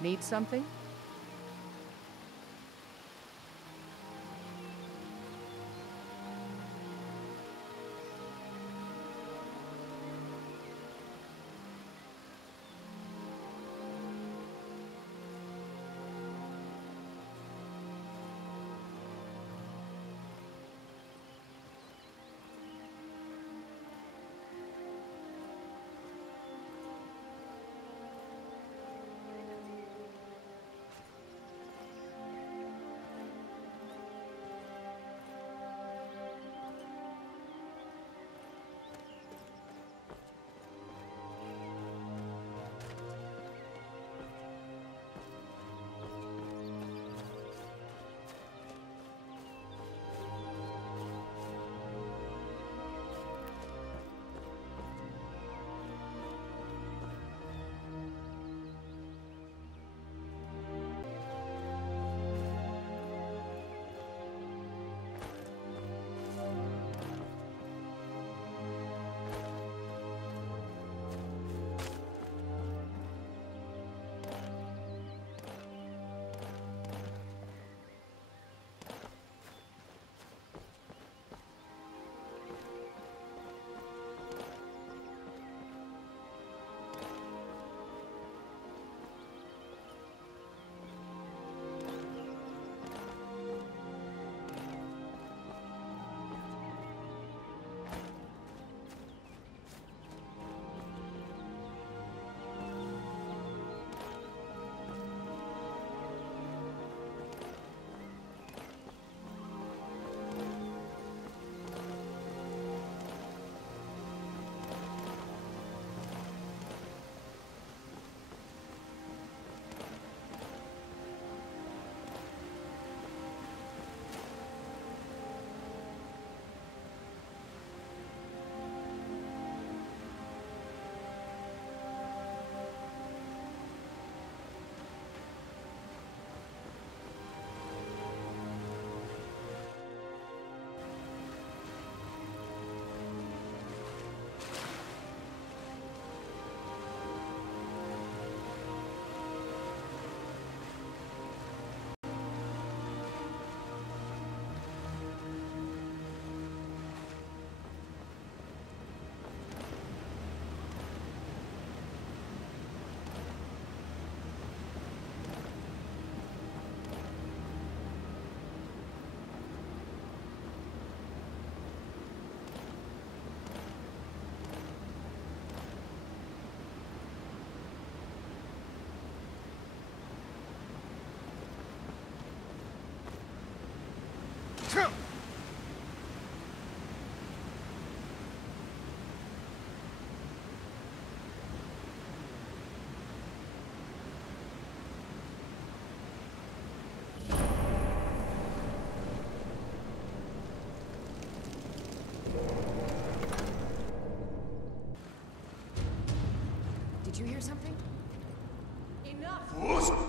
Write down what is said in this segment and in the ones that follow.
Need something? Did you hear something? Enough!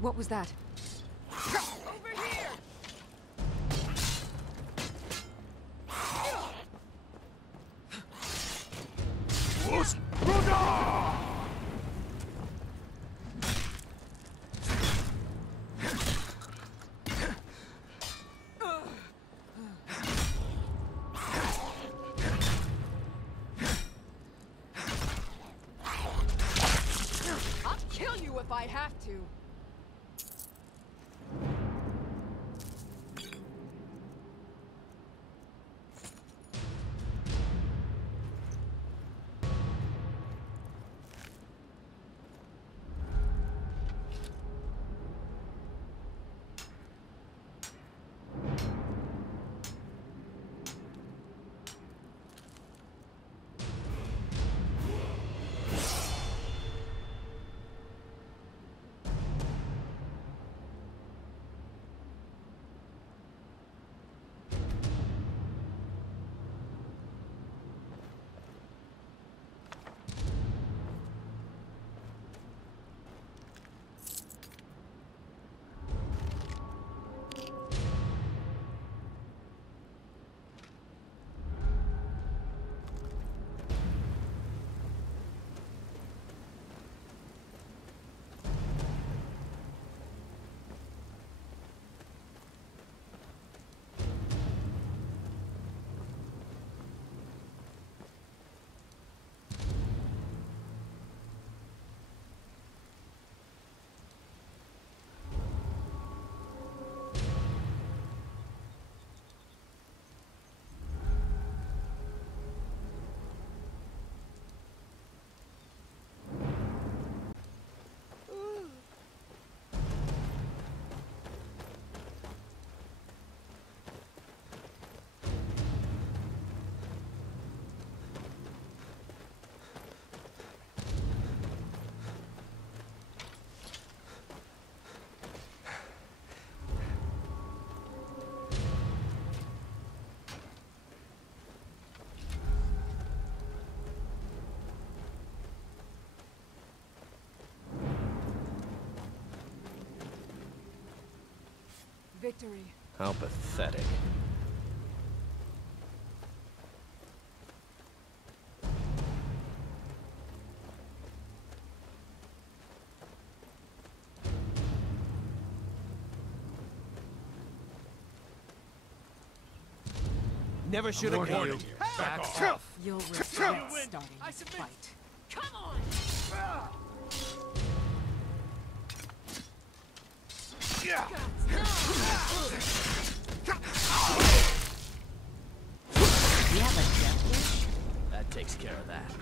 What was that? Over here! I have to. Victory. How pathetic. Never should have warned you. Back off. You'll regret starting this fight. Come on! You have a death wish? That takes care of that.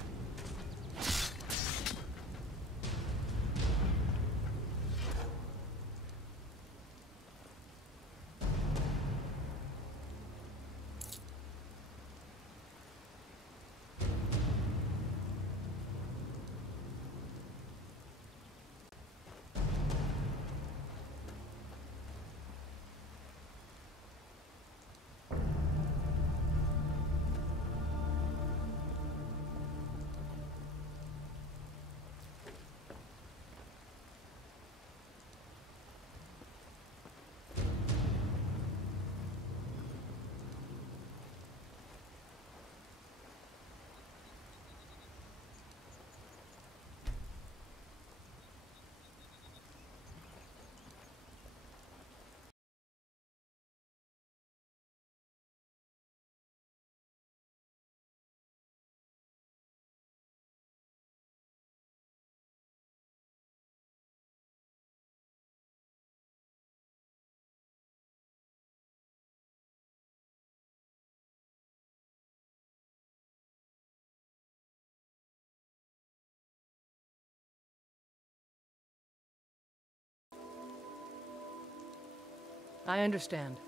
I understand.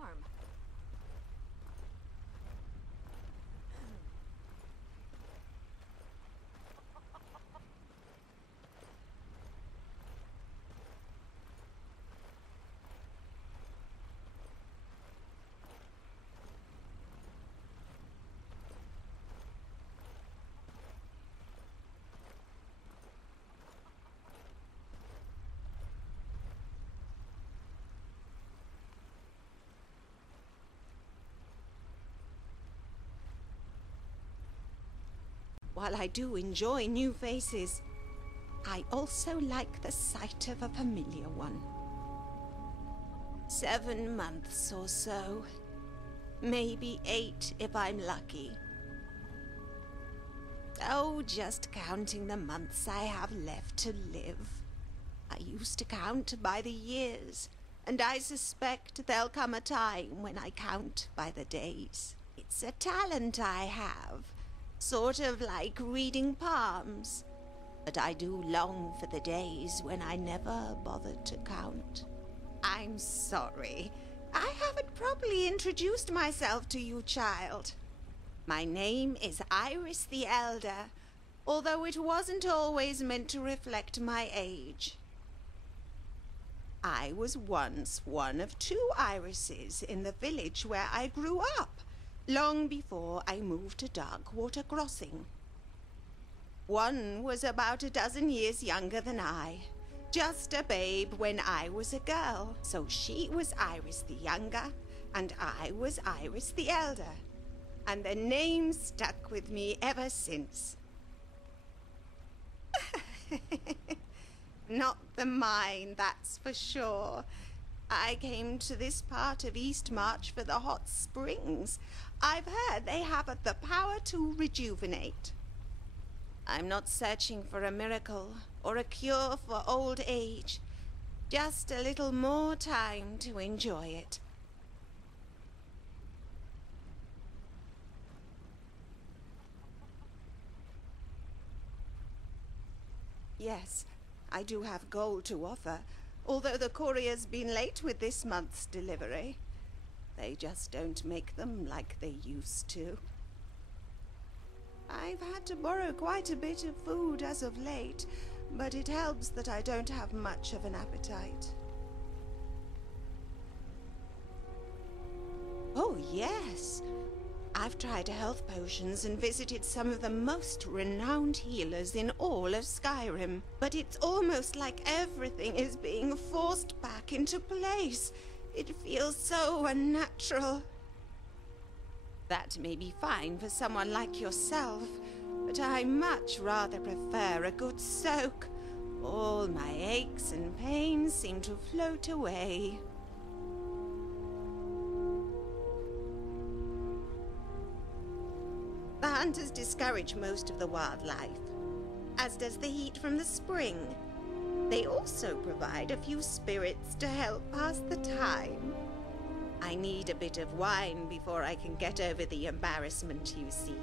arm. While I do enjoy new faces, I also like the sight of a familiar one. 7 months or so. Maybe 8 if I'm lucky. Oh, just counting the months I have left to live. I used to count by the years, and I suspect there'll come a time when I count by the days. It's a talent I have. Sort of like reading palms. But I do long for the days when I never bothered to count. I'm sorry. I haven't properly introduced myself to you, child. My name is Iris the Elder, although it wasn't always meant to reflect my age. I was once one of 2 Irises in the village where I grew up, long before I moved to Darkwater Crossing. One was about a dozen years younger than I, just a babe when I was a girl. So she was Iris the Younger, and I was Iris the Elder. And the name stuck with me ever since. Not the mine, that's for sure. I came to this part of East March for the hot springs. I've heard they have the power to rejuvenate. I'm not searching for a miracle or a cure for old age. Just a little more time to enjoy it. Yes, I do have gold to offer, although the courier's been late with this month's delivery. They just don't make them like they used to. I've had to borrow quite a bit of food as of late, but it helps that I don't have much of an appetite. Oh, yes. I've tried health potions and visited some of the most renowned healers in all of Skyrim, but it's almost like everything is being forced back into place. It feels so unnatural. That may be fine for someone like yourself, but I much rather prefer a good soak. All my aches and pains seem to float away. The hunters discourage most of the wildlife, as does the heat from the spring. They also provide a few spirits to help pass the time. I need a bit of wine before I can get over the embarrassment, you see.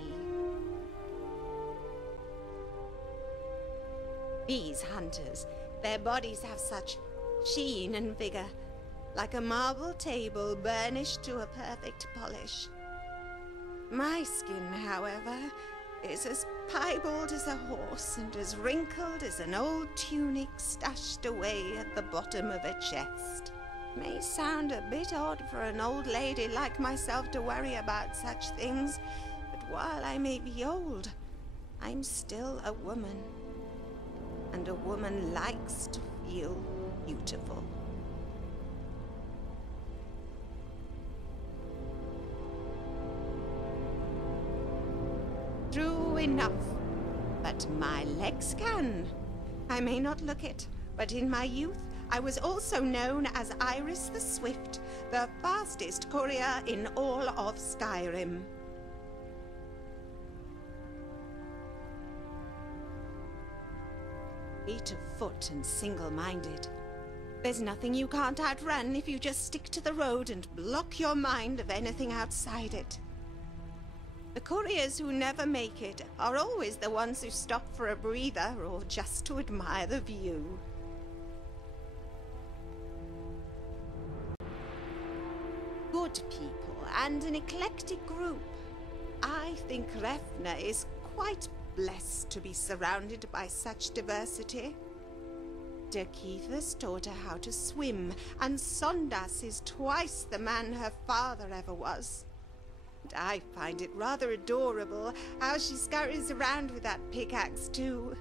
These hunters, their bodies have such sheen and vigor, like a marble table burnished to a perfect polish. My skin, however, is as piebald as a horse and as wrinkled as an old tunic stashed away at the bottom of a chest. May sound a bit odd for an old lady like myself to worry about such things, but while I may be old, I'm still a woman. And a woman likes to feel beautiful. True enough, but my legs can. I may not look it, but in my youth, I was also known as Iris the Swift, the fastest courier in all of Skyrim. Fleet of foot and single-minded. There's nothing you can't outrun if you just stick to the road and block your mind of anything outside it. The couriers who never make it are always the ones who stop for a breather or just to admire the view. good people and an eclectic group. I think Refna is quite blessed to be surrounded by such diversity. De Keithas taught her how to swim, and Sondas is twice the man her father ever was. And I find it rather adorable how she scurries around with that pickaxe too.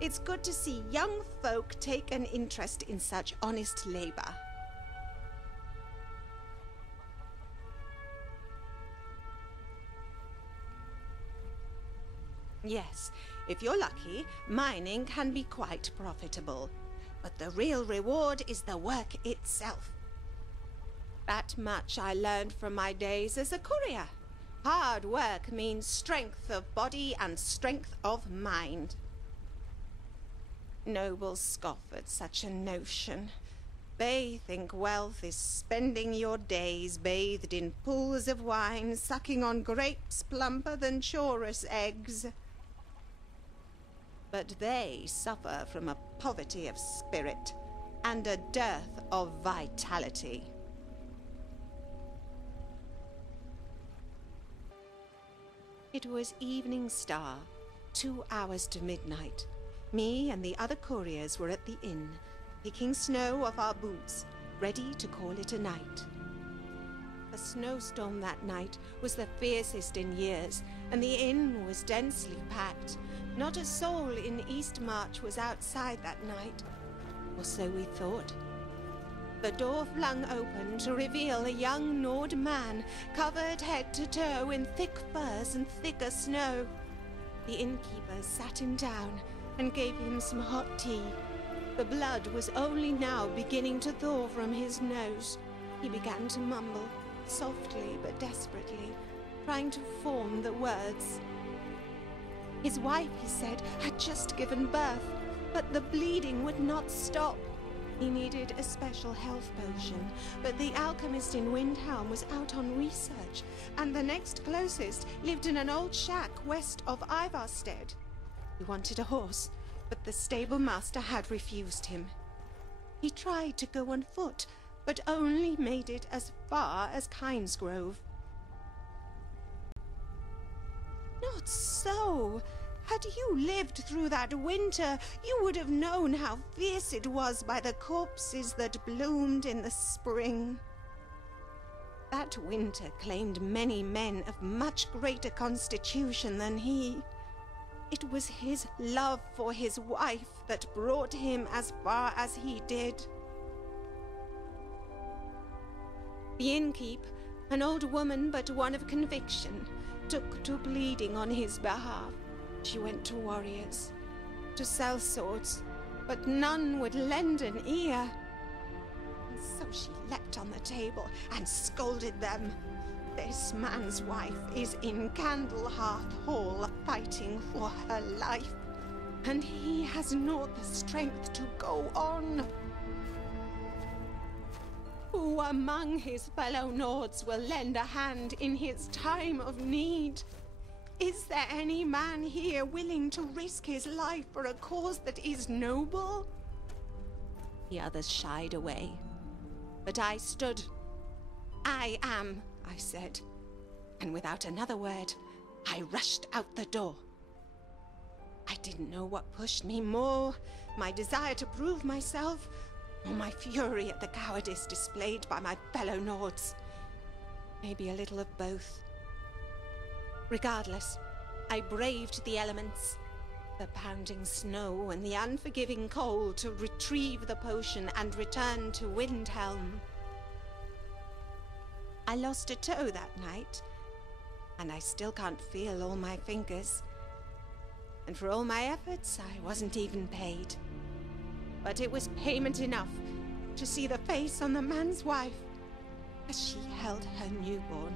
It's good to see young folk take an interest in such honest labor. Yes, if you're lucky, mining can be quite profitable. But the real reward is the work itself. That much I learned from my days as a courier. Hard work means strength of body and strength of mind. Nobles scoff at such a notion. They think wealth is spending your days bathed in pools of wine, sucking on grapes plumper than chorus eggs. But they suffer from a poverty of spirit and a dearth of vitality. It was evening star, 2 hours to midnight. Me and the other couriers were at the inn, picking snow off our boots, ready to call it a night. The snowstorm that night was the fiercest in years, and the inn was densely packed. Not a soul in Eastmarch was outside that night, or so we thought. The door flung open to reveal a young Nord man, covered head to toe in thick furs and thicker snow. The innkeeper sat him down and gave him some hot tea. The blood was only now beginning to thaw from his nose. He began to mumble, softly but desperately, trying to form the words. His wife, he said, had just given birth, but the bleeding would not stop. He needed a special health potion, but the alchemist in Windhelm was out on research, and the next closest lived in an old shack west of Ivarstead. He wanted a horse, but the stable master had refused him. He tried to go on foot, but only made it as far as Kinesgrove. Not so. Had you lived through that winter, you would have known how fierce it was by the corpses that bloomed in the spring. That winter claimed many men of much greater constitution than he. It was his love for his wife that brought him as far as he did. The innkeep, an old woman but one of conviction, took to pleading on his behalf. She went to warriors, to sell swords, but none would lend an ear. And so she leapt on the table and scolded them. This man's wife is in Candlehearth Hall fighting for her life, and he has not the strength to go on. Who among his fellow Nords will lend a hand in his time of need? Is there any man here willing to risk his life for a cause that is noble? The others shied away, but I stood. I am, I said, and without another word, I rushed out the door. I didn't know what pushed me more, my desire to prove myself, or my fury at the cowardice displayed by my fellow Nords. Maybe a little of both. Regardless, I braved the elements, the pounding snow and the unforgiving cold, to retrieve the potion and return to Windhelm. I lost a toe that night, and I still can't feel all my fingers. And for all my efforts, I wasn't even paid. But it was payment enough to see the face on the man's wife as she held her newborn.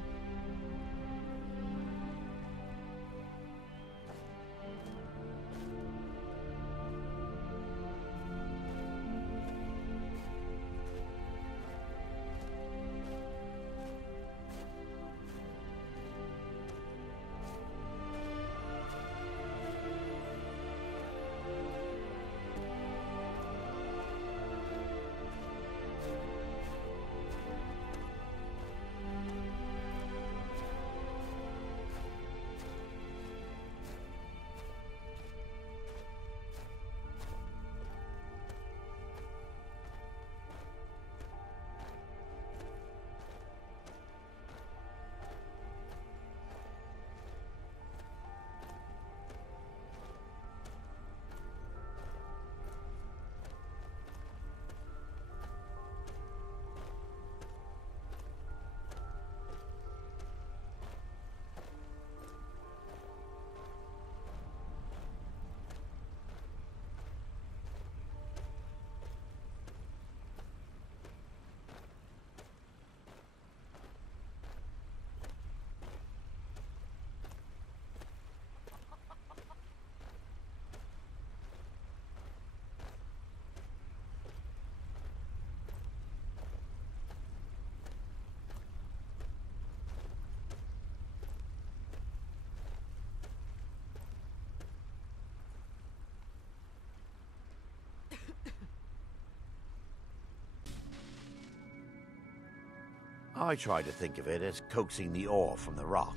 I try to think of it as coaxing the ore from the rock.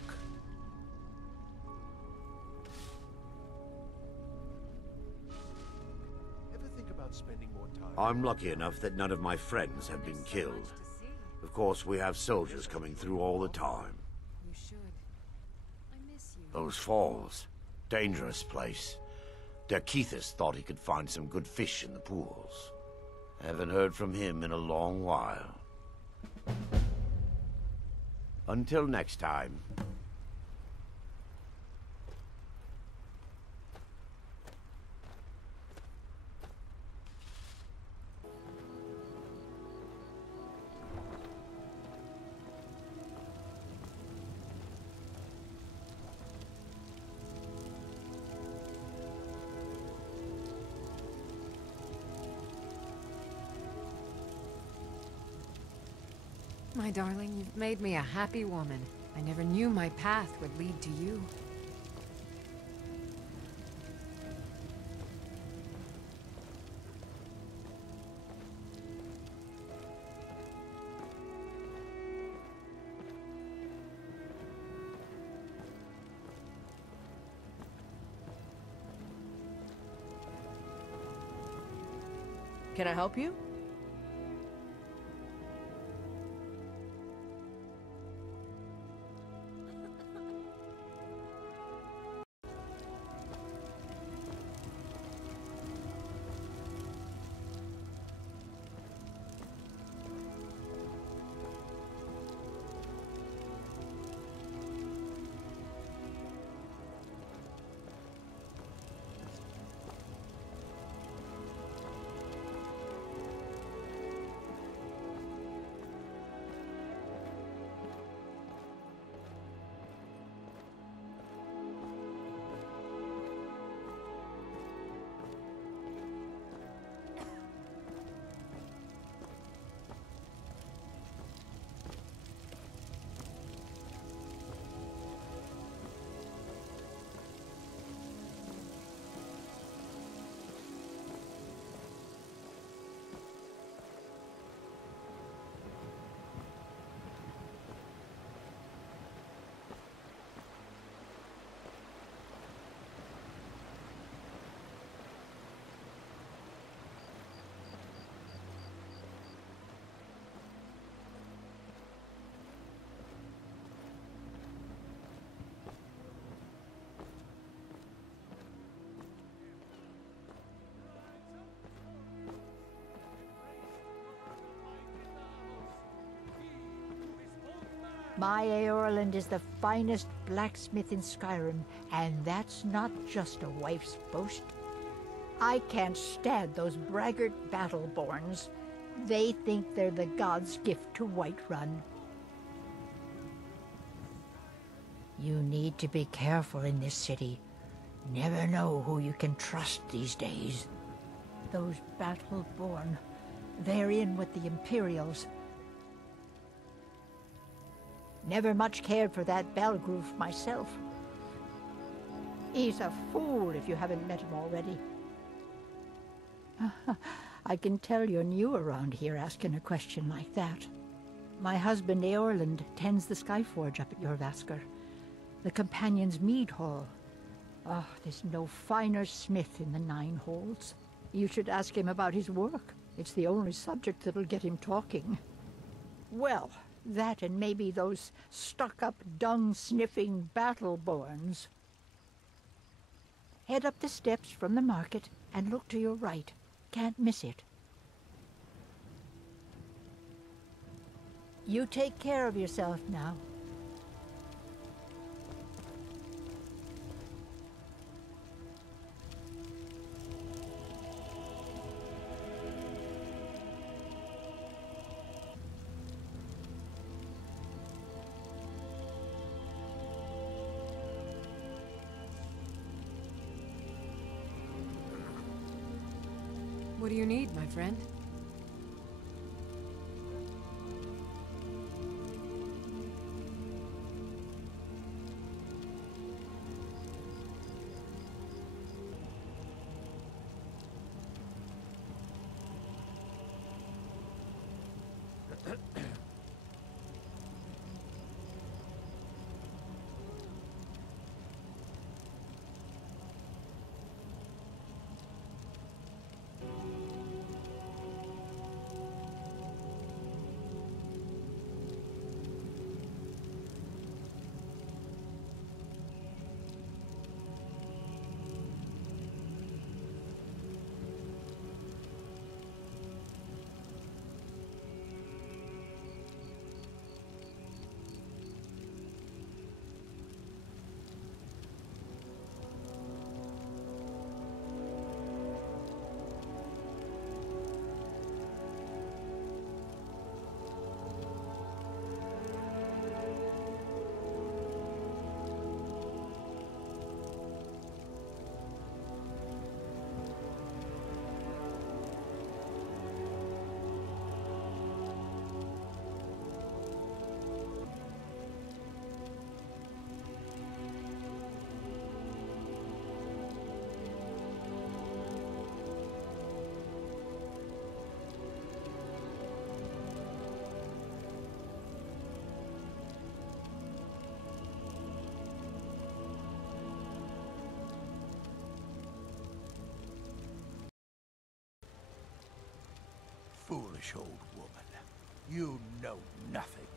Ever think about spending more time? I'm lucky enough that none of my friends have been killed. Of course, we have soldiers coming through all the time. You should. I miss you. Those falls. Dangerous place. Derkeithus thought he could find some good fish in the pools. Haven't heard from him in a long while. Until next time. My darling, you've made me a happy woman. I never knew my path would lead to you. Can I help you? My Eorland is the finest blacksmith in Skyrim, and that's not just a wife's boast. I can't stand those braggart battleborns. They think they're the god's gift to Whiterun. You need to be careful in this city. Never know who you can trust these days. Those battleborn, they're in with the Imperials. Never much cared for that Belgroof myself. He's a fool if you haven't met him already. I can tell you're new around here asking a question like that. My husband Eorland tends the Skyforge up at Jorvaskr, the Companion's Mead Hall. Oh, there's no finer smith in the Nine Holds. You should ask him about his work. It's the only subject that'll get him talking. Well, that and maybe those stuck-up, dung-sniffing battleborns. Head up the steps from the market and look to your right. Can't miss it. You take care of yourself now. What do you need, my friend? hush, old woman. You know nothing.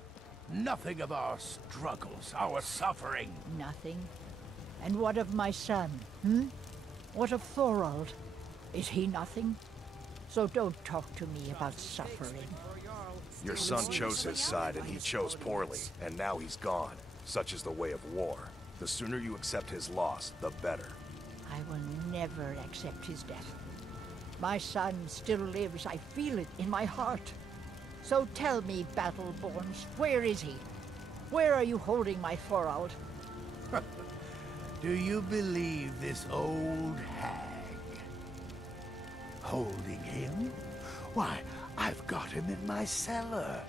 Nothing of our struggles, our suffering. Nothing? And what of my son, hmm? What of Thorald? Is he nothing? So don't talk to me about suffering. Your son chose his side and he chose poorly, and now he's gone. Such is the way of war. The sooner you accept his loss, the better. I will never accept his death. My son still lives, I feel it in my heart. So tell me, Battleborns, where is he? Where are you holding my Thorald? Do you believe this old hag? Holding him? Why, I've got him in my cellar.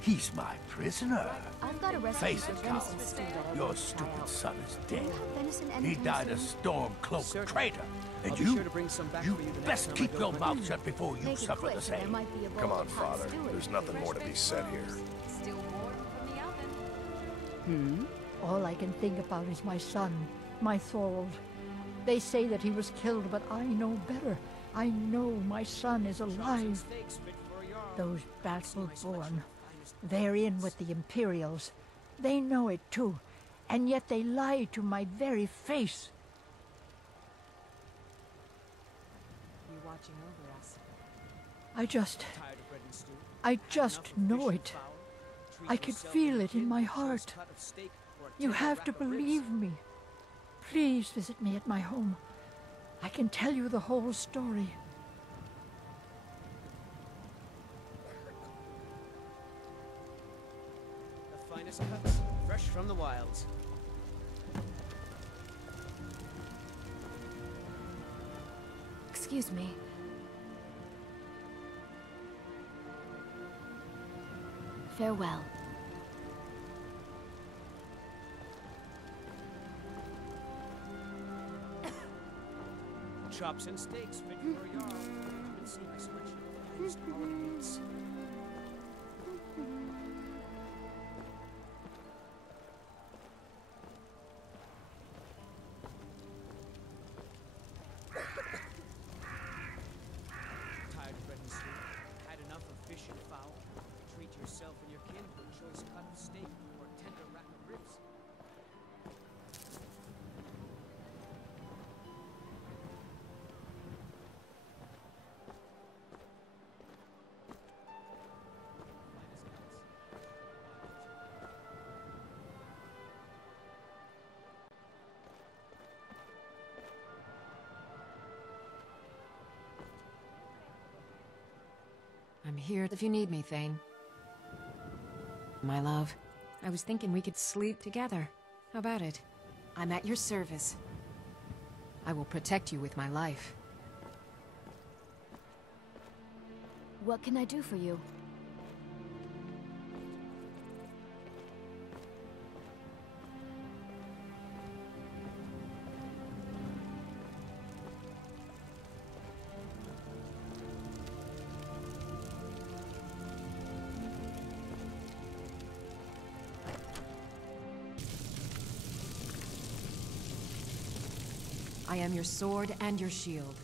He's my prisoner. I've got a recipe Face for it, venison coward. stew that I Your won't stupid try son is out. dead. Do you have venison He anytime died a soon? storm-cloaked traitor. And I'll be you, sure to bring some back you for you the next best time I keep go your for mouth shut before you Make it suffer quick, the or there same. might be a bowl Come on, of hot Father. stew in There's it. nothing more to be said here. Still warm from the oven. All I can think about is my son, my Thorald. They say that he was killed, but I know better. I know my son is alive. Those Battleborn, they're in with the Imperials. They know it too, and yet they lie to my very face. You watching over us? I just know it. I could feel it in my heart. You have to believe me. Please visit me at my home. I can tell you the whole story. The finest cuts, fresh from the wilds. Excuse me. Farewell. Chops and steaks fit for a Jarl. I've been seeing so much finest quality meats. Tired of bread and stew? Had enough of fish and fowl? Treat yourself and your kin to a choice cut of steak or tender rack of ribs. I'm here if you need me, Thane. My love, I was thinking we could sleep together. How about it? I'm at your service. I will protect you with my life. What can I do for you? I am your sword and your shield.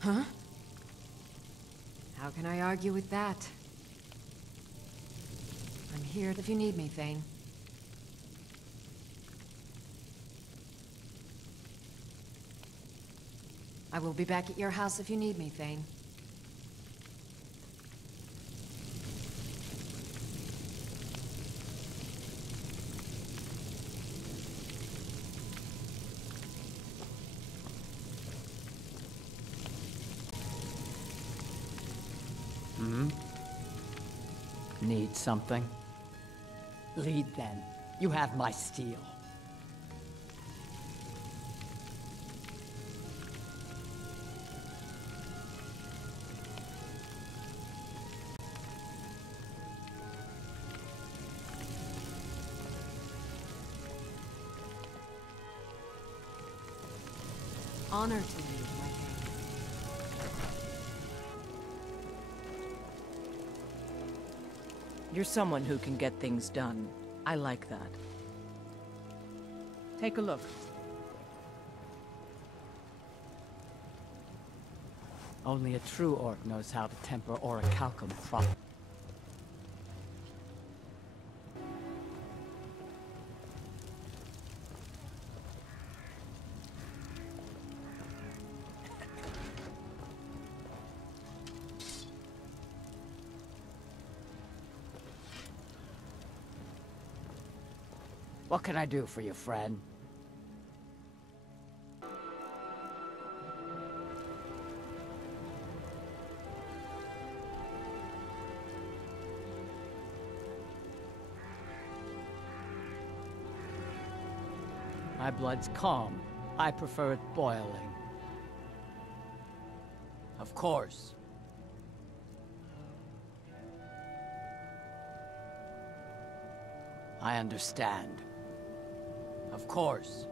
Huh? How can I argue with that? I'm here if you need me, Thane. I will be back at your house if you need me, Thane. Need something? Lead then. You have my steel. Honor to you, my Thane. You're someone who can get things done. I like that. Take a look. Only a true orc knows how to temper orichalcum properly. What can I do for you, friend? My blood's calm. I prefer it boiling. Of course. I understand. Of course.